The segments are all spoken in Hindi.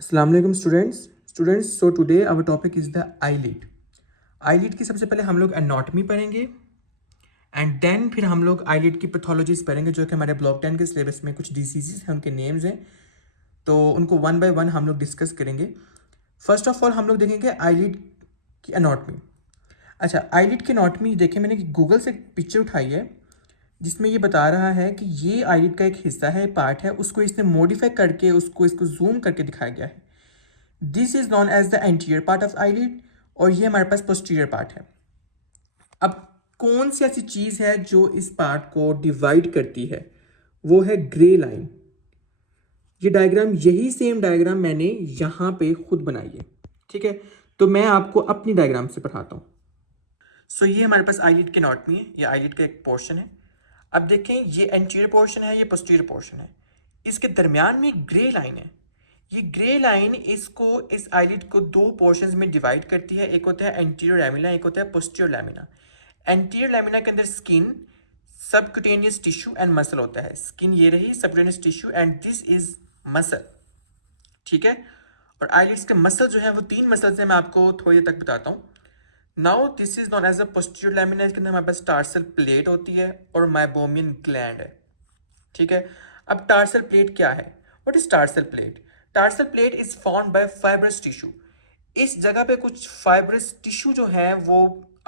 Assalamu alaikum students. So today our topic is the eyelid. eyelid की सबसे पहले हम लोग एनाटॉमी पढ़ेंगे एंड देन फिर हम लोग eyelid की पैथोलॉजीज पढ़ेंगे जो कि हमारे ब्लॉक 10 के सिलेबस में कुछ डिसीजेज हैं, उनके नेम्स हैं, तो उनको वन बाय वन हम लोग डिस्कस करेंगे। फर्स्ट ऑफ ऑल हम लोग देखेंगे eyelid की एनाटॉमी। अच्छा, eyelid की एनाटॉमी देखिए, मैंने गूगल से एक पिक्चर उठाई है जिसमें ये बता रहा है कि ये eyelid का एक हिस्सा है, पार्ट है, उसको इसने मॉडिफाई करके इसको जूम करके दिखाया गया है। This is known as the anterior part of eyelid और ये हमारे पास पोस्टीरियर पार्ट है। अब कौन सी ऐसी चीज है जो इस पार्ट को डिवाइड करती है? वो है ग्रे लाइन। ये डायग्राम, यही सेम डायग्राम मैंने यहां पे खुद बनाई है, ठीक है? तो मैं आपको अपनी डायग्राम से पढ़ाता हूं। सो ये हमारे पास आईलिड की एनाटॉमी है, ये आईलिड का एक पोर्शन है। अब देखें, ये एंटीरियर पोर्शन है, ये पोस्टीरियर पोर्शन है, इसके दरमियान में एक ग्रे लाइन है। ये ग्रे लाइन इसको, इस आईलिड को दो पोर्शंस में डिवाइड करती है। एक होता है एंटीरियर लैमिना, एक होता है पोस्टीरियर लैमिना। एंटीरियर लैमिना के अंदर skin, subcutaneous tissue and muscle होता है। स्किन ये रही, subcutaneous tissue, and this is muscle, ठीक है? और आईलिड्स के मसल जो है वो तीन मसल्स हैं, मैं आपको थोड़ी देर तक बताता हूँ। Now this is known as a posterior lamina. इसके अंदर हमारे पास टार्सल प्लेट होती है और माइबोमियन ग्लैंड है, ठीक है? अब टार्सल प्लेट क्या है? What is tarsal plate? Tarsal plate is found by fibrous tissue. इस जगह पे कुछ फाइब्रस टिश्यू जो है वो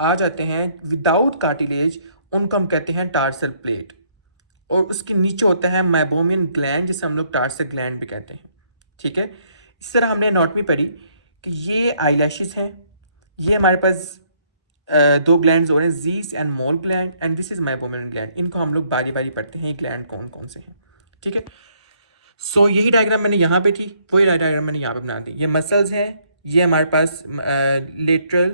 आ जाते हैं विदाउट कार्टिलेज, उनको हम कहते हैं टार्सल प्लेट। और उसके नीचे होता है माइबोमियन ग्लैंड, जिसे हम लोग टार्सल ग्लैंड भी कहते हैं, ठीक है? इस तरह हमने एनाटॉमी पढ़ी कि ये आईलैशेस हैं, ये हमारे पास दो ग्लैंड्स हो रहे हैं, Zeis and Moll gland, and this is Meibomian gland. इनको हम लोग बारी बारी पढ़ते हैं, ये ग्लैंड कौन कौन से हैं, ठीक है? सो यही डायग्राम मैंने यहाँ पे थी, वही डायग्राम मैंने यहाँ पे बना दी। ये मसल्स हैं, ये हमारे पास लेटरल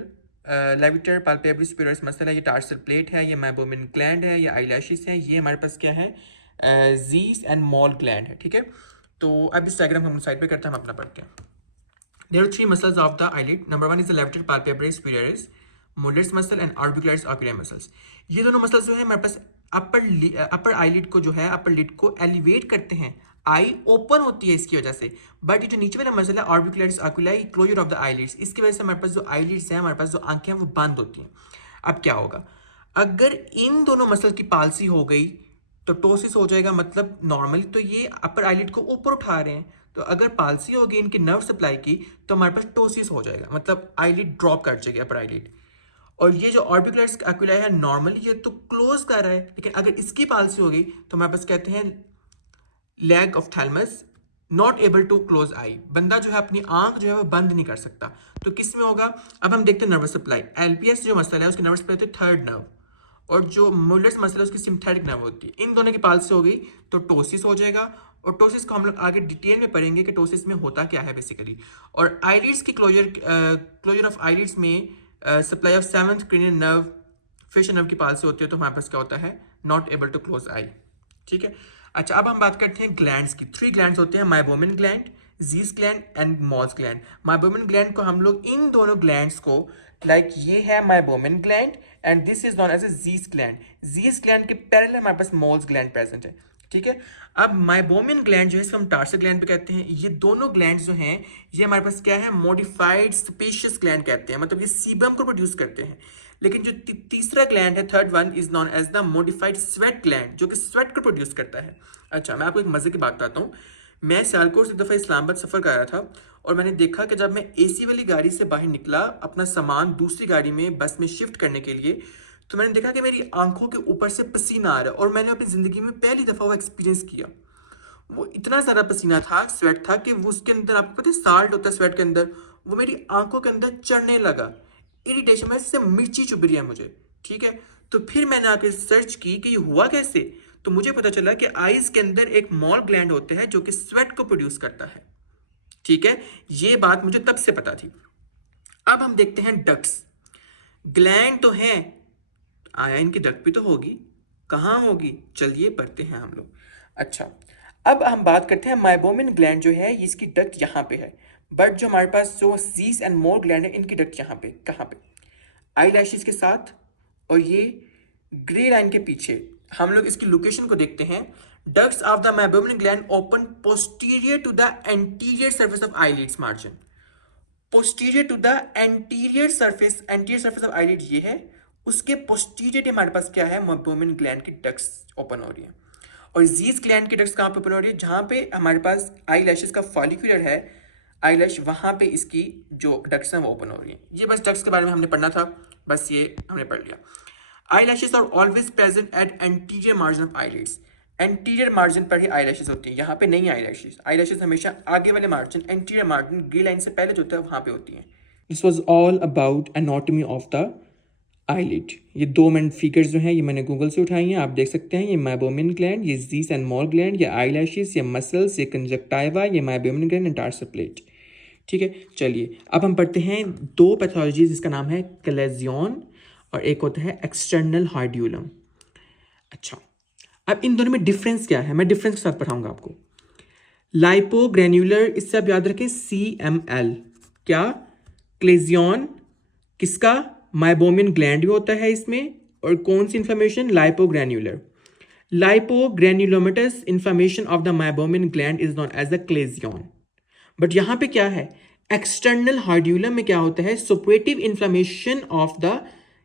लेविटर पाल्पेब्रल सुपेरियस मसल है, ये टार्सल प्लेट है, ये माइबोमियन ग्लैंड है, ये आईलैशेस हैं, ये हमारे पास क्या है, जीस एंड मॉल ग्लैंड है, ठीक है? तो अब इस डायग्राम हम साइड पे करते हैं, हम अपना पढ़ते हैं। There are three muscles of the eyelid. Number one is the levator palpebrae superiorus, molars muscle and orbicularis oculi muscles. ये दोनों मसल्स जो है हमारे पास अपर आईलिड को, जो है अपर लिड को एलिवेट करते हैं। आई ओपन होती है इसकी वजह से, बट ये जो नीचे वाला मसल है orbicularis oculi, closure of the eyelids, इसकी वजह से हमारे पास जो आईलिड्स हैं, हमारे पास जो आंखें हैं वो बंद होती हैं। अब क्या होगा? अगर इन दोनों मसल की पालसी हो गई तो टोसिस हो जाएगा, मतलब नॉर्मली तो ये अपर आईलिड को ऊपर उठा रहे हैं, तो अगर पालसी होगी इनकी नर्व सप्लाई की तो हमारे पास टोसिस हो जाएगा, मतलब आईलिड ड्रॉप कर जाएगी अपर आईलिड। और ये जो ऑर्बिकुलरिस ऑक्यूलाई है नॉर्मली ये तो क्लोज कर रहा है, लेकिन अगर इसकी पालसी होगी तो हमारे पास कहते हैं lagophthalmos, not able to close eye. बंदा जो है अपनी आंख जो है वो बंद नहीं कर सकता। तो किस में होगा? अब हम देखते हैं नर्वस सप्लाई। एलपीएस जो मसल है उसकी नर्वस सप्लाई होती है थर्ड नर्व, और जो मुलर्स मसल है उसकी सिम्पथेटिक नर्व होती है। इन दोनों की पालसी हो गई तो टोसिस हो जाएगा, और टोसिस को हम लोग आगे डिटेल में पढ़ेंगे कि टोसिस में होता क्या है बेसिकली। और आईलिड्स की क्लोजर ऑफ आईलिड्स में supply of seventh cranial nerve, facial nerve की पालसी होती है, तो हमारे पास क्या होता है? नॉट एबल टू क्लोज आई, ठीक है? अच्छा, अब हम बात करते हैं ग्लैंड्स की। थ्री ग्लैंड्स होते हैं, Meibomian gland, Zeis gland and Moll's gland. Meibomian gland को हम लोग इन दोनों ग्लैंड्स को, लाइक ये है Meibomian gland and this is known as a Zeis gland. Zeis gland के पैरेलल हमारे पास मॉल्स ग्लैंड प्रेजेंट है, ठीक है? अब माइबोमियन ग्लैंड जो है इसको हम टार्सल ग्लैंड भी कहते हैं। ये दोनों ग्लैंड जो हैं ये हमारे पास क्या है? मॉडिफाइड स्पेशियस ग्लैंड कहते हैं, मतलब ये सीबम को प्रोड्यूस करते हैं। लेकिन जो तीसरा ग्लैंड है, third one, is known as the modified sweat gland, जो कि स्वेट को प्रोड्यूस करता है। अच्छा, मैं आपको एक मजे की बात बताता हूँ। मैं सियालकोट से एक दफ़ा इस्लामाबाद सफ़र कर रहा था और मैंने देखा कि जब मैं एसी वाली गाड़ी से बाहर निकला अपना सामान दूसरी गाड़ी में, बस में शिफ्ट करने के लिए, तो मैंने देखा कि मेरी आंखों के ऊपर से पसीना आ रहा है, और मैंने अपनी ज़िंदगी में पहली दफ़ा वो एक्सपीरियंस किया। वो इतना ज़्यादा पसीना था, स्वेट था, कि वो उसके अंदर, आपको पता है साल्ट होता है स्वेट के अंदर, वो मेरी आंखों के अंदर चढ़ने लगा। इरिटेशन में इससे मिर्ची चुभ रही है मुझे, ठीक है? तो फिर मैंने आके सर्च की कि ये हुआ कैसे, तो मुझे पता चला कि आईज के अंदर एक मॉल ग्लैंड होते हैं जो कि स्वेट को प्रोड्यूस करता है, ठीक है? ये बात मुझे तब से पता थी। अब हम देखते हैं डक्ट्स। ग्लैंड तो हैं, आया इनकी डक्ट भी तो होगी, कहाँ होगी? चलिए पढ़ते हैं हम लोग। अच्छा, अब हम बात करते हैं माइबोमियन ग्लैंड जो है इसकी डक्ट यहाँ पे है, बट जो हमारे पास जो जीस एंड मोर ग्लैंड है इनकी डक्ट यहाँ पे, कहाँ पे? आई लैशेस के साथ, और ये ग्रे लाइन के पीछे। हम लोग इसकी लोकेशन को देखते हैं। Ducts of the meibomian gland open posterior to the anterior surface of eyelids margin. Posterior to the anterior surface of eyelid ये है, उसके पोस्टीरियर हमारे पास क्या है, मेइबोमियन ग्लैंड की डक्ट्स ओपन हो रही है. और जीस ग्लैंड की डक्ट्स कहाँ पे ओपन हो रही है, जहाँ पे हमारे पास आई लैशेस का फॉलिक्यूलर है आई लैश, वहाँ पे इसकी जो डक्ट्स हैं वो ओपन हो रही है. ये बस डक्ट्स के बारे में हमने पढ़ना था, बस ये हमने पढ़ लिया. Eye lashes are always present at anterior margin of eyelids. Anterior margin पर ही आई लैशेस होती हैं, यहाँ पे नहीं आई लैशेस. आई लैशेस हमेशा आगे वाले margin, anterior margin grey line से पहले जो होता है वहाँ पे होती हैं. This was all about anatomy of the eyelid. ये 2 मिनट फिगर्स जो हैं ये मैंने गूगल से उठाई हैं, आप देख सकते हैं. ये मेइबोमियन ग्लैंड, ये जीस एंड मॉल ग्लैंड, ये आई लैशेस, ये मसल्स, ये कंजक्टाइवा, ये meibomian gland and tarsal plate. ठीक है, चलिए अब हम पढ़ते हैं 2 पैथोलॉजीज. इसका नाम है क्लेजियन और एक होता है एक्सटर्नल हार्ड्यूलम. अच्छा, अब इन दोनों में डिफरेंस क्या है, मैं डिफरेंस के साथ पढ़ाऊंगा आपको. लाइपोग्रेन्युलर, इससे आप याद रखें CML. क्या, क्लेजियन किसका, मेइबोमियन ग्लैंड भी होता है इसमें. और कौन सी inflammation, lipogranular. Lipogranulomatous inflammation of the Meibomian gland is known as the chalazion. But यहां पे क्या है, एक्सटर्नल हार्ड्यूलम में क्या होता है, suppurative inflammation of the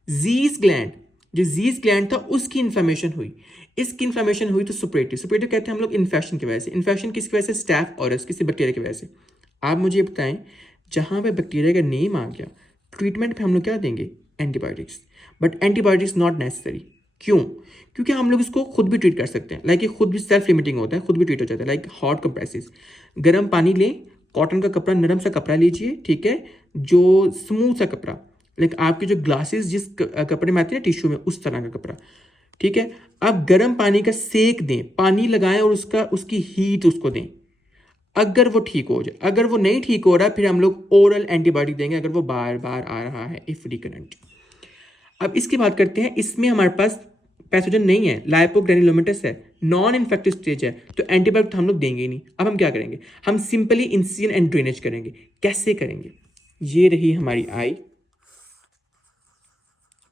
Zeis gland. जो जीज ग्लैंड था उसकी इंफ्लेमेशन हुई, इसकी इंफ्लेमेशन हुई तो सुपरेटिव. सुपरेटिव कहते हैं हम लोग इन्फेक्शन की वजह से. इन्फेक्शन किसकी वजह से, स्टैफ ऑरस, किसी बैक्टीरिया की वजह से. आप मुझे बताएं, जहां पे बैक्टीरिया का नेम आ गया, ट्रीटमेंट पे हम लोग क्या देंगे, antibiotics. But antibiotics not necessary. क्यों, क्योंकि हम लोग इसको खुद भी ट्रीट कर सकते हैं. लाइक ये खुद भी सेल्फ लिमिटिंग होता है, खुद भी ट्रीट हो जाता है. लाइक हॉट कंप्रेसिस, गर्म पानी लें, कॉटन का कपड़ा, नरम सा कपड़ा लीजिए, ठीक है, जो स्मूथ सा कपड़ा, लाइक आपके जो ग्लासेस जिस कपड़े में आते हैं टिश्यू में, उस तरह का कपड़ा, ठीक है. आप गर्म पानी का सेक दें, पानी लगाएं और उसकी हीट उसको दें. अगर वो ठीक हो जाए, अगर वो नहीं ठीक हो रहा, फिर हम लोग ओरल एंटीबायोटिक देंगे अगर वो बार बार आ रहा है, इफ रिकरेंट. अब इसकी बात करते हैं. इसमें हमारे पास पैथोजन नहीं है, लाइपोग्रेन्युलोमेटस है, नॉन इन्फेक्टिव स्टेज है, तो एंटीबायोटिक तो हम लोग देंगे ही नहीं. अब हम क्या करेंगे, हम सिंपली इंसिजन एंड ड्रेनेज करेंगे. कैसे करेंगे, ये रही हमारी आई,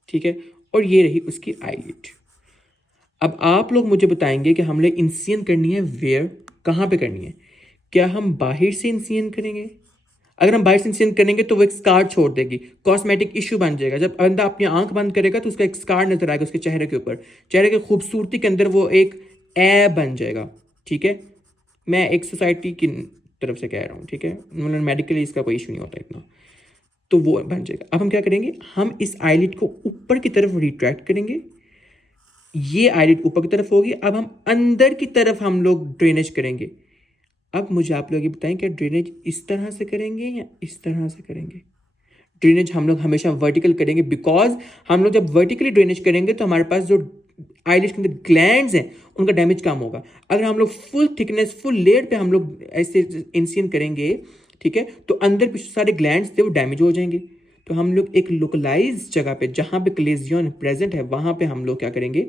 ठीक है, और ये रही उसकी आईलिड. अब आप लोग मुझे बताएंगे कि हमने इंसिजन करनी है वेयर, कहाँ पे करनी है. क्या हम बाहर से इंसिजन करेंगे, अगर हम बाहर से इंसिजन करेंगे तो वो एक स्कार छोड़ देगी, कॉस्मेटिक इशू बन जाएगा. जब बंदा अपनी आंख बंद करेगा तो उसका एक स्कार नजर आएगा उसके चेहरे के ऊपर, चेहरे की खूबसूरती के अंदर वो एक ए बन जाएगा. ठीक है, मैं एक सोसाइटी की तरफ से कह रहा हूँ, ठीक है, मतलब मेडिकली इसका कोई इशू नहीं होता इतना, तो वो बन जाएगा. अब हम क्या करेंगे, हम इस आईलिड को ऊपर की तरफ रिट्रैक्ट करेंगे, ये आईलिड ऊपर की तरफ होगी. अब हम अंदर की तरफ हम लोग ड्रेनेज करेंगे. अब मुझे आप लोग ये बताएं, क्या ड्रेनेज इस तरह से करेंगे या इस तरह से करेंगे. ड्रेनेज हम लोग हमेशा वर्टिकल करेंगे, बिकॉज हम लोग जब वर्टिकली ड्रेनेज करेंगे तो हमारे पास जो आईलिड के अंदर ग्लैंड्स हैं उनका डैमेज कम होगा. अगर हम लोग फुल थिकनेस, फुल लेयर पे हम लोग ऐसे इंसिजन करेंगे, ठीक है, तो अंदर भी सारे ग्लैंड्स थे वो डैमेज हो जाएंगे. तो हम लोग एक लोकलाइज जगह पे जहाँ पे क्लेजियन प्रेजेंट है वहाँ पे हम लोग क्या करेंगे,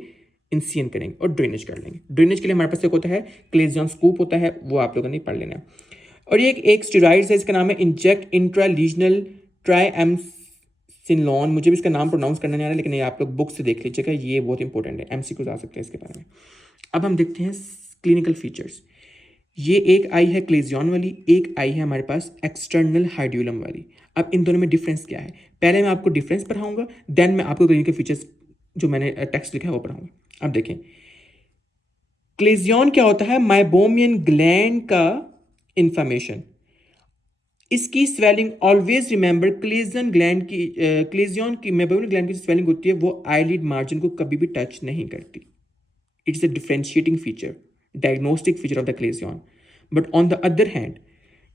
इंसिजन करेंगे और ड्रेनेज कर लेंगे. ड्रेनेज के लिए हमारे पास एक होता है क्लेजियन स्कूप होता है, वो आप लोगों ने पढ़ लेना है. और ये एक स्टेरॉइड है, इसका नाम है इंजेक्ट इंट्रालीजनल ट्राइएम्सिनोलोन. मुझे भी इसका नाम प्रोनाउंस करना नहीं आ रहा, लेकिन ये आप लोग बुक से देख लीजिएगा, ये बहुत इंपॉर्टेंट है, MCQ आ सकते हैं इसके बारे में. अब हम देखते हैं क्लिनिकल फीचर्स. ये एक आई है क्लेजियन वाली, एक आई है हमारे पास एक्सटर्नल हार्ड्यूलम वाली. अब इन दोनों में डिफरेंस क्या है, पहले मैं आपको डिफरेंस पढ़ाऊंगा, देन मैं आपको क्लिनिकल फीचर्स जो मैंने टेक्स्ट लिखा है वो पढ़ाऊंगा. अब देखें, क्लेजियन क्या होता है, मेइबोमियन ग्लैंड का इंफॉर्मेशन. इसकी स्वेलिंग ऑलवेज रिमेंबर, क्लेजियन की मेइबोमियन ग्लैंड की स्वेलिंग होती है वो आईलिड मार्जिन को कभी भी टच नहीं करती. It's a differentiating feature, diagnostic feature of the chalazion. But on the other hand,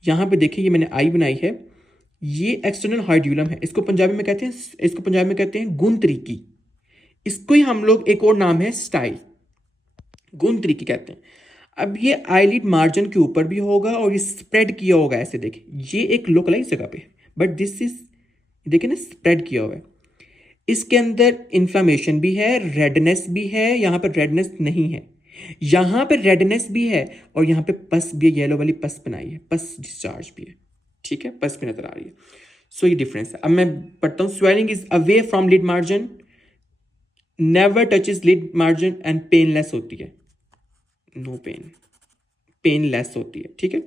यहाँ पे देखिए ये मैंने आई बनाई है, ये एक्सटर्नल हार्ड्यूलम है. इसको पंजाबी में कहते हैं गुण तरीकी. इसको ही हम लोग एक और नाम है स्टाइल, गुण तरीकी कहते हैं. अब ये आईलिड मार्जिन के ऊपर भी होगा और ये स्प्रेड किया होगा, ऐसे देखिए, ये एक लोकलाइज जगह पे, बट दिस इज, देखिए ना, स्प्रेड किया हुआ है. इसके अंदर इंफ्लेमेशन भी है, रेडनेस भी है, यहाँ पर रेडनेस नहीं है, यहाँ पे रेडनेस भी है, और यहाँ पे पस भी, येलो वाली पस बनाई है, पस डिस्चार्ज भी है, ठीक है, पस भी नजर आ रही है. सो ये डिफरेंस है. अब मैं पढ़ता हूँ. Swelling is away from lid margin, never touches lid margin and painless होती है. नो पेन, पेन लेस होती है, ठीक है।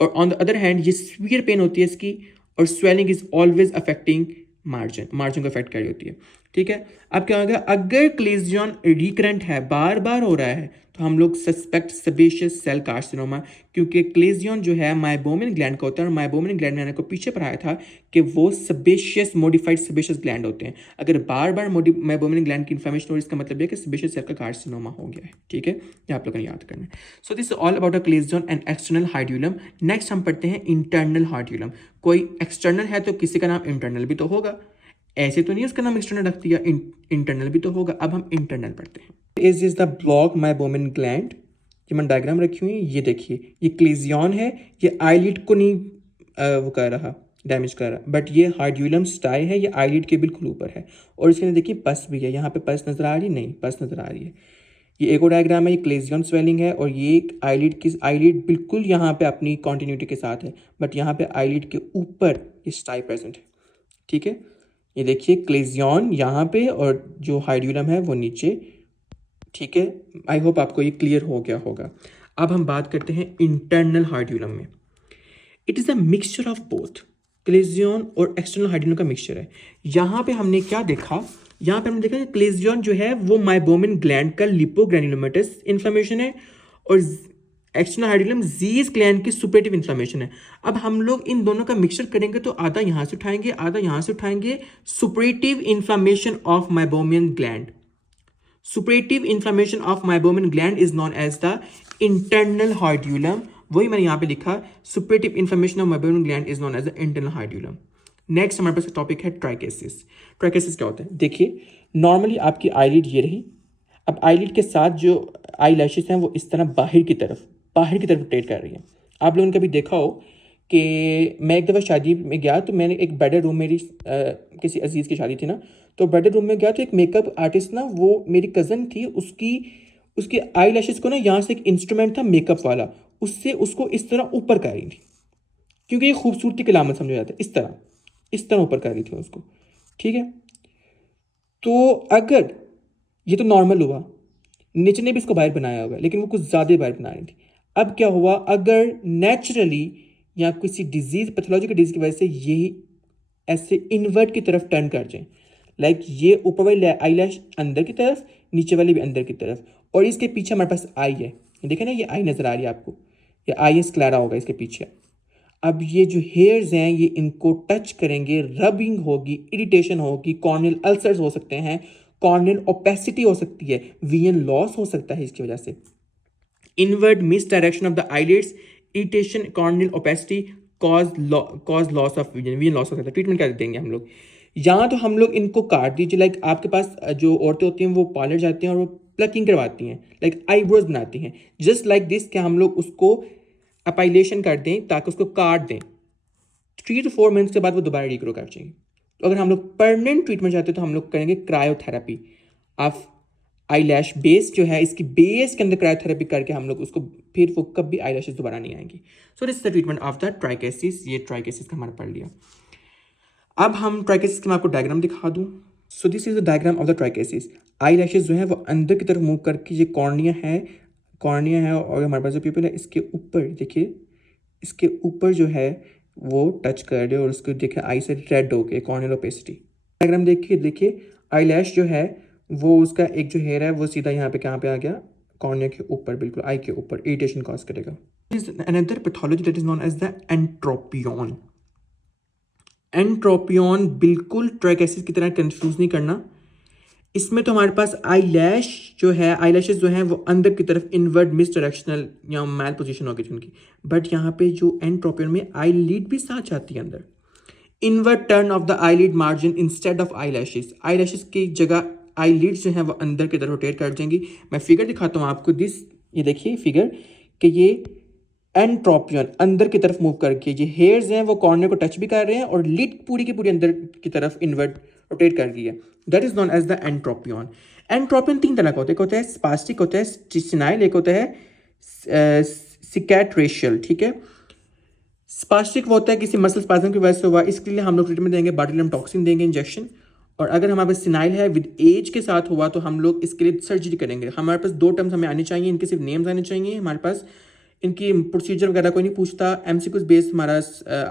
और ऑन द अदर हैंड ये सीवियर पेन होती है इसकी, और swelling is always affecting margin, margin को अफेक्ट कर रही होती है, ठीक है। अब क्या होगा, अगर क्लेजियन रिकरेंट है, बार बार हो रहा है, तो हम लोग सस्पेक्ट सेबेशियस सेल कार्सिनोमा, क्योंकि क्लेजियन जो है माइबोमिन ग्लैंड का होता है, और माइबोमिन ग्लैंड मैंने को पीछे पढ़ाया था कि वो सेबेशियस मॉडिफाइड सेबेशियस ग्लैंड होते हैं। अगर बार बार माइबोमिन ग्लैंड की इन्फ्लेमेशन हो, इसका मतलब है कि सेबेशियस सेल का कार्सिनोमा हो गया है, ठीक है। ये आप लोगों ने याद करना है। So this all about a chalazion and external hordeolum. Next हम पढ़ते हैं इंटरनल हार्ड्यूलम। कोई एक्सटर्नल है तो किसी का नाम इंटरनल भी तो होगा, ऐसे तो नहीं उसका नाम एक्सटर्नल रख दिया, इंटरनल भी तो होगा। अब हम इंटरनल पढ़ते हैं। इज द ब्लॉक माइबोमिन ग्लैंड, ये मैंने डायग्राम रखी हुई है, ये देखिए, ये क्लेजियन है, ये आईलिड को नहीं वो कर रहा, डैमेज कर रहा, बट ये हार्ड्यूलम स्टाई है, ये आईलिड के बिल्कुल ऊपर है। और इसके अंदर देखिए पस भी है, यहाँ पे पस नजर आ रही, नहीं पस नजर आ रही है। ये एक और डायग्राम है, ये क्लेजियन स्वेलिंग है, और ये आईलिड की, आईलिड बिल्कुल यहाँ पे अपनी कॉन्टिन्यूटी के साथ है, बट यहाँ पे आईलिड के ऊपर ये स्टाई प्रेजेंट है, ठीक है। ये देखिए क्लेजियन यहाँ पे और जो हाइड्यूलम है वो नीचे, ठीक है। आई होप आपको ये क्लियर हो गया होगा। अब हम बात करते हैं इंटरनल हाइड्यूलम में। It is a mixture of both, Claisen और एक्सटर्नल हाइड्यूलम का मिक्सचर है। यहाँ पे हमने क्या देखा, यहाँ पे हमने देखा कि क्लेजियन जो है वो माइबोमिन ग्लैंड का लिपोग्रैन्युलोमेटस इन्फ्लेमेशन है, और एक्सटर्नल हाइड्यूलम जीज ग्लैंड की सुपरेटिव इन्फ्लेमेशन है। अब हम लोग इन दोनों का मिक्सचर करेंगे तो आधा यहाँ से उठाएंगे, आधा यहाँ से उठाएंगे। Suppurative inflammation of Meibomian gland, suppurative inflammation of Meibomian gland is known as the internal hordeolum. वही मैंने यहाँ पे लिखा, suppurative inflammation of Meibomian gland is known as the internal hordeolum. Next हमारे पास टॉपिक है ट्राइकेसिस। ट्राइकेसिस क्या होता है, देखिए नॉर्मली आपकी आईलिड ये रही, अब आईलिड के साथ जो आई लैशेस हैं वो इस तरह बाहर की तरफ रोटेट कर रही है। आप लोगों ने कभी देखा हो कि मैं एक दफ़ा शादी में गया, तो मैंने एक बेडर रूम, मेरी किसी अजीज़ की शादी थी ना, तो बेडर रूम में गया तो एक मेकअप आर्टिस्ट ना, वो मेरी कज़न थी, उसकी आई लैशेस को ना यहाँ से एक इंस्ट्रूमेंट था मेकअप वाला, उससे उसको इस तरह ऊपर कर रही थी, क्योंकि ये खूबसूरती की लामत समझा जाता है, इस तरह ऊपर कर रही थी उसको, ठीक है। तो अगर ये तो नॉर्मल हुआ, नेचर ने भी इसको बाहर बनाया होगा, लेकिन वो कुछ ज़्यादा बाहर बना रही थी। अब क्या हुआ, अगर नेचुरली या किसी डिजीज, पैथोलॉजिकल डिजीज की वजह से ये ऐसे इन्वर्ट की तरफ टर्न कर जाए, लाइक ये ऊपर वाली आई लैश अंदर की तरफ, नीचे वाली भी अंदर की तरफ, और इसके पीछे हमारे पास आई है, देखे ना, ये आई नजर आ रही है आपको, ये आई स्क्लेरा होगा इसके पीछे। अब ये जो हेयर्स हैं ये इनको टच करेंगे, रबिंग होगी, इरिटेशन होगी, कॉर्नियल अल्सर्स हो सकते हैं, कॉर्नियल ओपेसिटी हो सकती है, विजन लॉस हो सकता है इसकी वजह से, inward miss direction of the eyelids, irritation, corneal opacity, cause loss of vision loss हो सकता है। ट्रीटमेंट क्या देंगे हम लोग, यहाँ तो हम लोग इनको काट दीजिए, लाइक आपके पास जो औरतें होती हैं वो पार्लर जाती हैं और वो प्लकिंग करवाती हैं, लाइक आईब्रोज बनाती हैं, जस्ट लाइक दिस, क्या हम लोग उसको अपाइलेशन कर दें ताकि उसको काट दें, 3 to 4 मिनट्स के बाद वो दोबारा रिग्रो कर जाएंगे। तो अगर हम लोग परमानेंट ट्रीटमेंट चाहते हैं तो हम लोग करेंगे क्रायोथेरेपी। आप आई लैश बेस जो है, इसकी बेस के अंदर क्रायोथेरेपी करके हम लोग उसको, फिर वो कभी आई लैशेस दोबारा नहीं आएंगी। So this is the treatment of the trichiasis. ये ट्राइकेसिस का हमारा पढ़ लिया। अब हम ट्राइकेसिस के मैं आपको डायग्राम दिखा दूँ। So this is the diagram of the trichiasis. Eye lashes जो है वो अंदर की तरफ मूव करके, ये कॉर्निया है और हमारे पास जो पीपल है इसके ऊपर देखिए, इसके ऊपर जो है वो टच कर रहे और उसको देखिए आई से रेड हो गए, कॉर्नियल ओपेसिटी। डायग्राम देखिए आई लैश जो है वो, उसका एक जो हेयर है वो सीधा यहाँ पे कहाँ पे आ गया, कॉर्निया के ऊपर, बिल्कुल आई के ऊपर, इरिटेशन कॉज करेगा। Another pathology that is known as the entropion. Entropion बिल्कुल ट्राइकेसिस की तरह कंफ्यूज नहीं करना। इसमें तो हमारे पास आई लैश जो है, आई लैशेस जो हैं वो अंदर की तरफ इनवर्ड मिस डायरेक्शनल या मैल पोजीशन होगी उनकी, बट यहाँ पे जो एंट्रोपियन में आई लीड भी साथ जाती है अंदर। Inward turn off the I lid margin instead of eye lashes की जगह आई लीड्स जो है वो अंदर की तरफ रोटेट कर जाएंगी। मैं फिगर दिखाता हूँ आपको, दिस, ये देखिए फिगर, कि ये एंट्रोपियन अंदर की तरफ मूव करके, ये हेयर्स हैं वो कॉर्नर को टच भी कर रहे हैं और लिड पूरी की पूरी अंदर की तरफ इनवर्ट रोटेट कर रही है। That is known as the entropion. Entropion 3 तरह का होता है, स्पास्टिक होता है, स्टिचिनाइल, एक होता है सिकैट्रेशियल, ठीक है। स्पास्टिक वो होता है किसी मसल स्पाज्म की वजह से हुआ, इसके लिए हम लोग ट्रीटमेंट देंगे, बाटुलिनम टॉक्सिन देंगे इंजेक्शन, और अगर हमारे पास सिनाइल है विद एज के साथ हुआ तो हम लोग इसके लिए सर्जरी करेंगे। हमारे पास 2 टर्म्स हमें आनी चाहिए, इनके सिर्फ नेम्स आने चाहिए हमारे पास, इनकी प्रोसीजर वगैरह कोई नहीं पूछता। एमसीक्यूज बेस्ड हमारा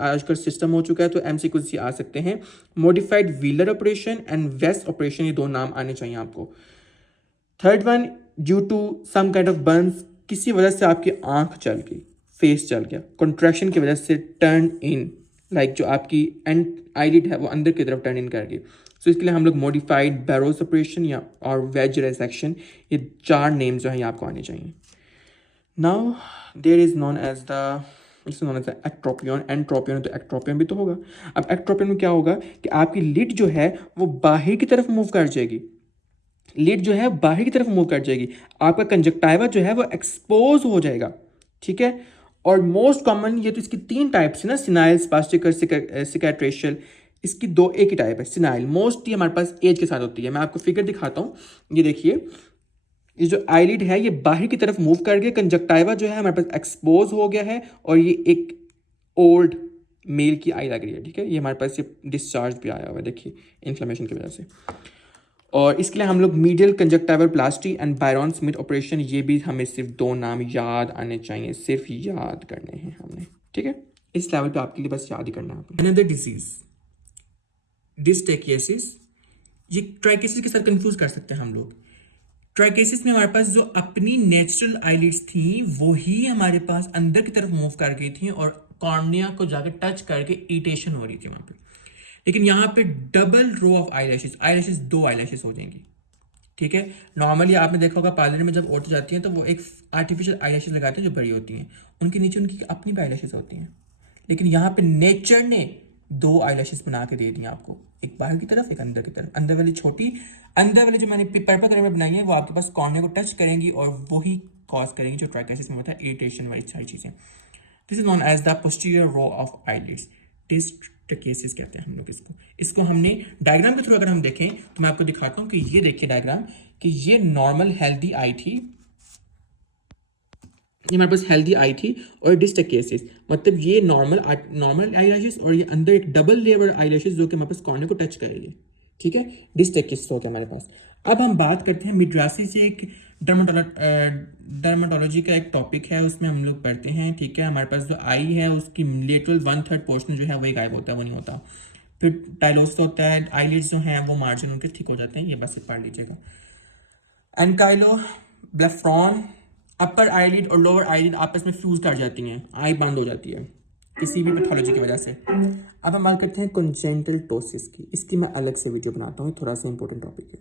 आजकल सिस्टम हो चुका है, तो एमसीक्यूज आ सकते हैं। Modified wheeler operation and west operation, ये 2 नाम आने चाहिए आपको। Third one, due to some kind of burns, किसी वजह से आपकी आंख चल गई, फेस चल गया, कॉन्ट्रैक्शन की वजह से टर्न इन, लाइक जो आपकी एंड आईलिड है वो अंदर की तरफ टर्न इन कर गई। सो इसके लिए हम लोग मॉडिफाइड बैरोस ऑपरेशन या और वेज रेसेक्शन, ये 4 नेम जो हैं ये आपको आने चाहिए। Now there is known as the ectropion, entropion, तो एक्ट्रोपियन भी तो होगा। अब एक्ट्रोपियन में क्या होगा कि आपकी लिड जो है वो बाहर की तरफ मूव कर जाएगी, लिड जो है बाहर की तरफ मूव कर जाएगी, आपका कंजक्टाइवा जो है वो एक्सपोज हो जाएगा, ठीक है। और मोस्ट कॉमन ये तो इसकी 3 टाइप्स है ना, सिनाइल, स्पास्टिक और सिकैट्रेशियल, इसकी 2 एक ही टाइप है। सिनाइल मोस्टली हमारे पास एज के साथ होती है। मैं आपको फिगर दिखाता हूँ, ये देखिए, ये जो आईलिड है ये बाहर की तरफ मूव कर गया, कंजक्टाइवा जो है हमारे पास एक्सपोज हो गया है और ये एक ओल्ड मेल की आई लग रही है, ठीक है। ये हमारे पास ये डिस्चार्ज भी आया हुआ है, देखिए इन्फ्लेमेशन की वजह से। और इसके लिए हम लोग medial conjunctival plasty and Byron Smith operation, ये भी हमें सिर्फ 2 नाम याद आने चाहिए, सिर्फ याद करने हैं हमने, ठीक है। इस लेवल पे आपके लिए बस याद ही करना है आपने। अनदर डिजीज डिस्टेकियासिस, ये ट्राइकेसिस के साथ कंफ्यूज कर सकते हैं हम लोग। ट्राइकेसिस में हमारे पास जो अपनी नेचुरल आईलिड्स थी वो ही हमारे पास अंदर की तरफ मूव कर गई थी और कॉर्निया को जाकर टच करके इरिटेशन हो रही थी वहां पे। लेकिन यहाँ पे double row of eyelashes, eyelashes 2 eyelashes हो जाएंगी, ठीक है। नॉर्मली आपने देखा होगा पार्लर में जब औरतें जाती हैं तो वो एक आर्टिफिशियल आईलैशेस लगाते हैं जो बड़ी होती हैं, उनके नीचे उनकी अपनी भी आईलैशेस होती हैं। लेकिन यहाँ पे नेचर ने 2 आईलैशेस बना के दे दी आपको, एक बाहर की तरफ, एक अंदर की तरफ। अंदर वाली छोटी, अंदर वाली जो मैंने पर्पल कलर में बनाई है वो आपके पास कॉर्निया को टच करेंगी और वही कॉज करेंगी जो ट्राइकेसिस में होता है, इरिटेशन वाली सारी चीज़ें। This is known as the posterior row of eyelids, distichiasis कहते हैं हम लोग इसको। इसको हमने डायग्राम के थ्रू अगर हम देखें तो मैं आपको दिखाता हूँ कि ये देखिए डायग्राम, कि ये नॉर्मल हेल्दी आई थी, ये हमारे पास हेल्दी आई थी, और डिस्टेकियासिस मतलब ये नॉर्मल आईलैशेस और ये अंदर एक डबल लेयर आईलैशेस जो कि हमारे पास कॉर्निया को टच करेगी, ठीक है। डिस्टेकियासिस होता है हमारे पास। अब हम बात करते हैं मिड्रासिस, एक डर्माटोलॉजी का एक टॉपिक है, उसमें हम लोग पढ़ते हैं, ठीक है। हमारे पास जो आई है उसकी लेटरल 1/3 पोर्शन जो है वही गायब होता है, वो नहीं होता। फिर टाइलोसिस होता है, आईलिड्स जो हैं वो मार्जिन उनके ठीक हो जाते हैं, ये बस पढ़ लीजिएगा। एनकाइलोब्लेफरॉन, अपर आईलिड और लोअर आईलिड आपस में फ्यूज कर जाती हैं, आई बंद हो जाती है किसी भी पैथोलॉजी की वजह से। अब हम बात करते हैं कंजेनिटल टोसिस की, इसकी मैं अलग से वीडियो बनाता हूँ, थोड़ा सा इंपॉर्टेंट टॉपिक है।